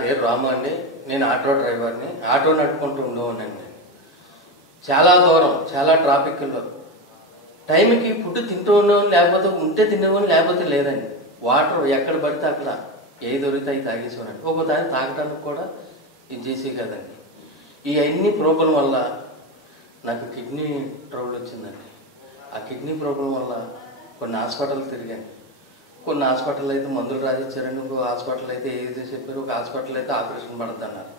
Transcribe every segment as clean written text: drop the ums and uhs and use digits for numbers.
పేరు రాము అండి. నేను ఆటో డ్రైవర్ని. ఆటో నడుపుకుంటూ ఉండేవాడినండి. చాలా దూరం, చాలా ట్రాఫిక్లో టైంకి ఫుడ్ తింటూ ఉండేవాడిని, లేకపోతే ఉంటే తినేవాడిని, లేకపోతే లేదండి. వాటర్ ఎక్కడ పడితే అక్కడ ఏది దొరికితే అవి తాగేసేవాడిని. ఒక్కోసారి తాగడానికి కూడా ఇది చేసే కదండి. ఈ అన్ని ప్రాబ్లం వల్ల నాకు కిడ్నీ ట్రబుల్ వచ్చిందండి. ఆ కిడ్నీ ప్రాబ్లం వల్ల కొన్ని హాస్పిటల్ తిరిగాను. కొన్ని హాస్పిటల్ అయితే మందులు రాసిచ్చారండి, ఇంకో హాస్పిటల్ అయితే ఏది చెప్పారు, ఒక హాస్పిటల్ అయితే ఆపరేషన్ పడుతున్నారు.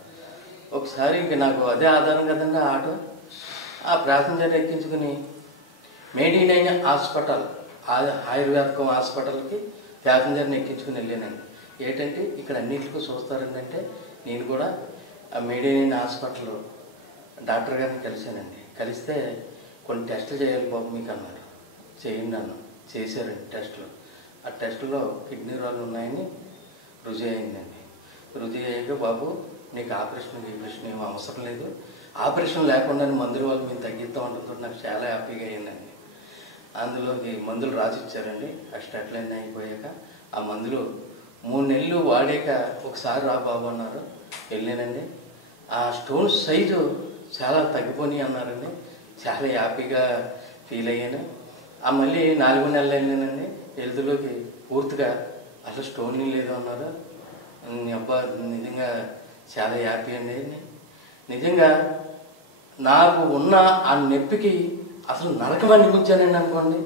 ఒకసారి ఇంక నాకు అదే ఆధారం కదండి ఆటో. ఆ ప్యాసింజర్ ఎక్కించుకుని మేడీనైన్ హాస్పిటల్, ఆయుర్వేదకం హాస్పిటల్కి ప్యాసింజర్ని ఎక్కించుకుని వెళ్ళానండి. ఏంటంటే ఇక్కడ అన్నింటికి చూస్తారండి. అంటే నేను కూడా ఆ మేడీనైన్ హాస్పిటల్ డాక్టర్ గారిని కలిశానండి. కలిస్తే కొన్ని టెస్టులు చేయాలి బాబు మీకు అన్నారు. చేయండి అన్న. చేశారండి టెస్టులు. ఆ టెస్టులో కిడ్నీ రాళ్ళు ఉన్నాయని రుజువు అయిందండి. రుజువు అయ్యాక బాబు నీకు ఆపరేషన్ ఏమీ అవసరం లేదు, ఆపరేషన్ లేకుండానే మందుల వల్ల మేము తగ్గిస్తూ ఉండడంతో నాకు చాలా హ్యాపీగా అయ్యిందండి. అందులోకి మందులు రాసిచ్చారండి. ఆ స్టెట్లైన్ అయిపోయాక ఆ మందులు 3 నెలలు వాడాక ఒకసారి రా బాబు అన్నారు. వెళ్ళానండి. ఆ స్టోన్స్ సైజు చాలా తగ్గిపోయి అన్నారండి. చాలా హ్యాపీగా ఫీల్ అయ్యాను. ఆ మళ్ళీ 4 నెలలు వెళ్ళానండి. హెల్త్లోకి పూర్తిగా అసలు స్టోన్ లేదు అన్నారు. అబ్బా నిజంగా చాలా హ్యాపీ అండి. నిజంగా నాకు ఉన్న ఆ నొప్పికి అసలు నరకం అనిపించానండి అనుకోండి.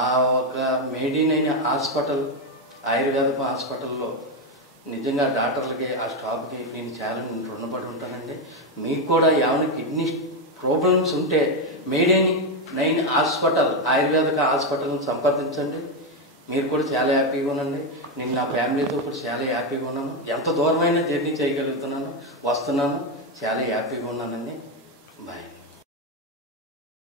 ఆ ఒక మేడీనైన్ హాస్పిటల్, ఆయుర్వేదక హాస్పిటల్లో నిజంగా డాక్టర్లకి, ఆ స్టాఫ్కి నేను చాలా రుణపడి ఉంటానండి. మీకు కూడా ఏమైనా కిడ్నీ ప్రాబ్లమ్స్ ఉంటే మేడీనైన్ హాస్పిటల్, ఆయుర్వేదక హాస్పిటల్ని సంప్రదించండి. మీరు కూడా చాలా హ్యాపీగా ఉండండి. నేను నా ఫ్యామిలీతో కూడా చాలా హ్యాపీగా ఉన్నాను. ఎంత దూరమైనా జర్నీ చేయగలుగుతున్నాను, వస్తున్నాను, చాలా హ్యాపీగా ఉన్నానండి.